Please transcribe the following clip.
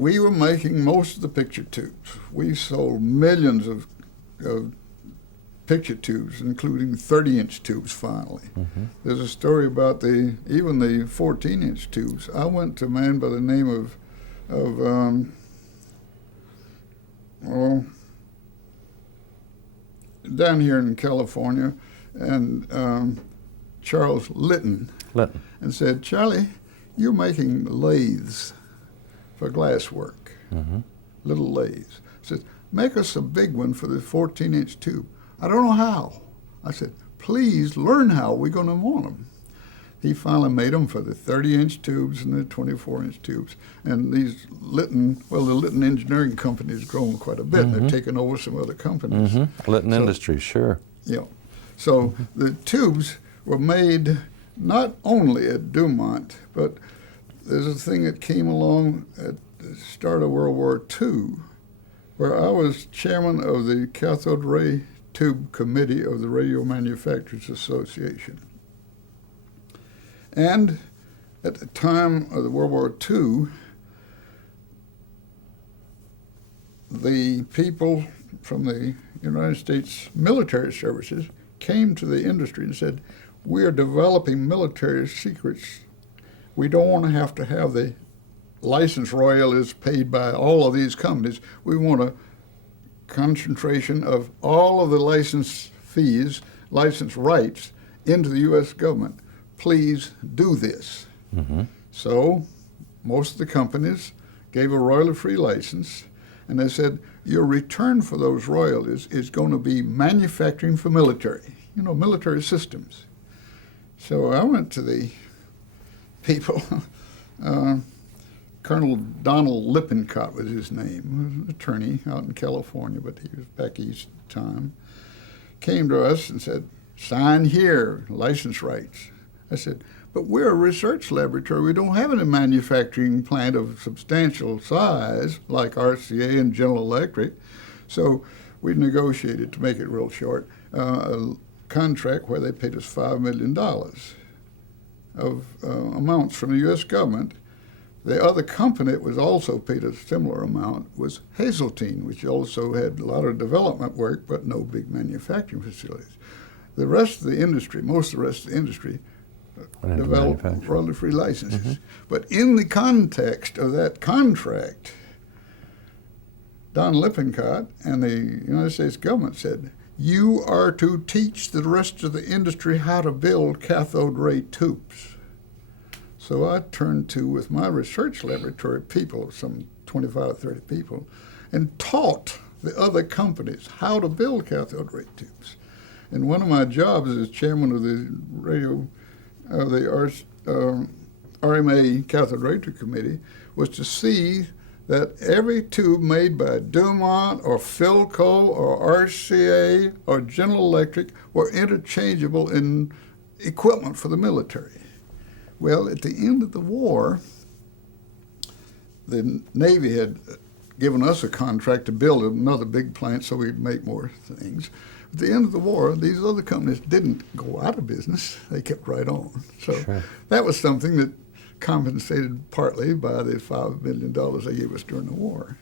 we were making most of the picture tubes. We sold millions of picture tubes, including 30-inch tubes finally. Mm-hmm. There's a story about even the 14-inch tubes. I went to a man by the name of down here in California, and Charles Litton, and said, "Charlie, you're making lathes for glass work, little lathes." I said, "Make us a big one for the 14-inch tube." "I don't know how." I said, "Please learn how. We're going to want them." He finally made them for the 30-inch tubes and the 24-inch tubes. And the Litton Engineering Company has grown quite a bit. And they've taken over some other companies. Litton Industries, sure. Yeah. So the tubes were made not only at Dumont, but there's a thing that came along at the start of World War II, where I was chairman of the cathode ray tube committee of the Radio Manufacturers Association. And at the time of the World War II, the people from the United States military services came to the industry and said, "We are developing military secrets. We don't want to have the license royalties paid by all of these companies. We want a concentration of all of the license fees, license rights into the U.S. government. Please do this." So most of the companies gave a royalty-free license, and they said, "Your return for those royalties is going to be manufacturing for military, military systems." So I went to the people, Colonel Donald Lippincott was his name, he was an attorney out in California, but he was back east at the time, came to us and said, "Sign here, license rights." I said, "But we're a research laboratory. We don't have any manufacturing plant of substantial size like RCA and General Electric." So we negotiated, to make it real short, a contract where they paid us $5 million of amounts from the U.S. government. The other company that was also paid a similar amount was Hazeltine, which also had a lot of development work but no big manufacturing facilities. The rest of the industry, most of the rest of the industry, developed royalty-free licenses. But in the context of that contract, Don Lippincott and the United States government said, "You are to teach the rest of the industry how to build cathode ray tubes." So I turned to, with my research laboratory people, some 25 or 30 people, and taught the other companies how to build cathode ray tubes. And one of my jobs as chairman of the RMA Cathode Ray Tube Committee was to see that every tube made by Dumont or Philco or RCA or General Electric were interchangeable in equipment for the military. Well, at the end of the war, the Navy had given us a contract to build another big plant so we'd make more things. At the end of the war, these other companies didn't go out of business. They kept right on. So that was something that compensated partly by the $5 million they gave us during the war.